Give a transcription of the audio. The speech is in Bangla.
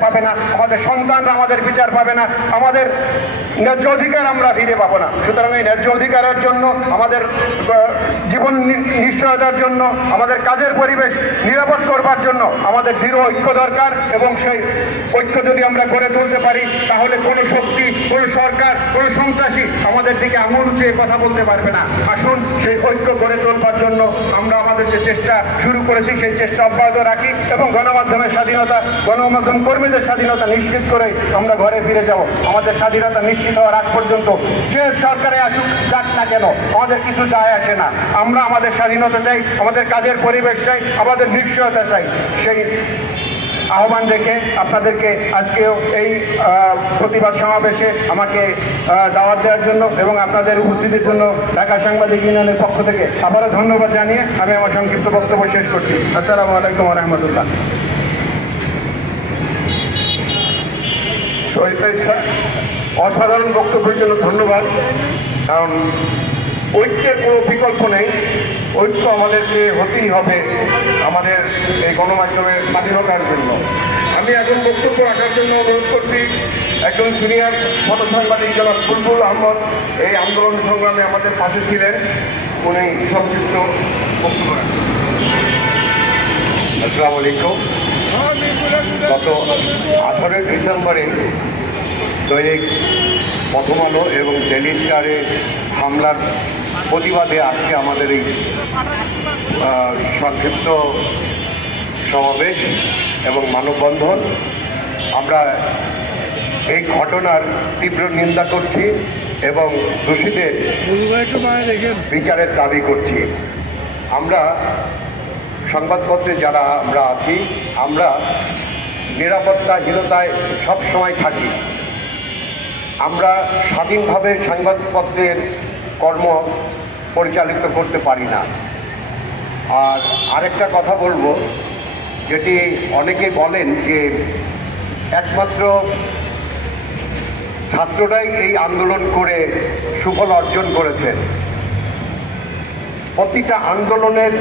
পাবে না, আমাদের সন্তানরা আমাদের বিচার পাবে না, আমাদের ন্যায্য অধিকার আমরা ফিরে পাবো না। সুতরাং এই ন্যায্য অধিকারের জন্য, আমাদের জীবন নিশ্চয়তার জন্য, আমাদের কাজের পরিবেশ নিরাপদ করবার জন্য আমাদের দৃঢ় ঐক্য দরকার। এবং সেই ঐক্য যদি আমরা গড়ে তুলতে পারি, তাহলে কোনো শক্তি, কোনো সরকার, কোনো সন্ত্রাসী আমাদের দিকে আঙুল উঁচিয়ে কথা বলতে পারবে না। আসুন সেই ঐক্য গড়ে তোলবার জন্য আমরা আমাদের যে চেষ্টা শুরু করেছি, সেই চেষ্টা অব্যাহত রাখি এবং গণমাধ্যমের স্বাধীনতা, গণমাধ্যম কর্মীদের স্বাধীনতা নিশ্চিত করে আমরা ঘরে ফিরে যাব। আমাদের স্বাধীনতা নিশ্চিত হওয়ার আগ পর্যন্ত যে সরকারে আসুক, যাক না কেন, আমাদের কিছু যায় আসে না। আমরা আমাদের স্বাধীনতা চাই, আমাদের কাজের পরিবেশ চাই, আমাদের নিশ্চয়তা চাই। সেই আহ্বান রেখে আপনাদেরকে আজকেও এই প্রতিবাদ সমাবেশে আমাকে দাওয়াত দেওয়ার জন্য এবং আপনাদের উপস্থিতির জন্য ঢাকা সাংবাদিক ইউনিয়নের পক্ষ থেকে আবারও ধন্যবাদ জানিয়ে আমি আমার সংক্ষিপ্ত বক্তব্য শেষ করছি। আসসালামু আলাইকুম ওয়া রাহমাতুল্লাহ। অসাধারণ বক্তব্যের জন্য ধন্যবাদ। কারণ ঐক্যের কোনো বিকল্প নেই, ঐক্য আমাদেরকে হতেই হবে আমাদের এই গণমাধ্যমের স্বাধীনতার জন্য। আমি এখন বক্তব্য রাখার জন্য অনুরোধ করছি একজন সিনিয়র ফটো সাংবাদিক জনাব বুলবুল আহমদ। এই আন্দোলন সংগ্রামে আমাদের পাশে ছিলেন, উনি সংক্ষিপ্ত বক্তব্য রাখেন। আসসালামু আলাইকুম। গত 18 ডিসেম্বরে দৈনিক প্রথম আলো এবং ডেইলি স্টারে হামলার প্রতিবাদে আজকে আমাদের এই সংক্ষিপ্ত সমাবেশ এবং মানববন্ধন। আমরা এই ঘটনার তীব্র নিন্দা করছি এবং দোষীদের বিচারের দাবি করছি। আমরা সংবাদপত্রে যারা আমরা আছি, আমরা নিরাপত্তাহীনতায় সবসময় থাকি। আমরা স্বাধীনভাবে সংবাদপত্রের কর্ম পরিচালিত করতে পারি না। আর আরেকটা কথা বলবো, যেটি অনেকে বলেন যে একমাত্র ছাত্ররাই এই আন্দোলন করে সুফল অর্জন করেছে। প্রতিটা আন্দোলনের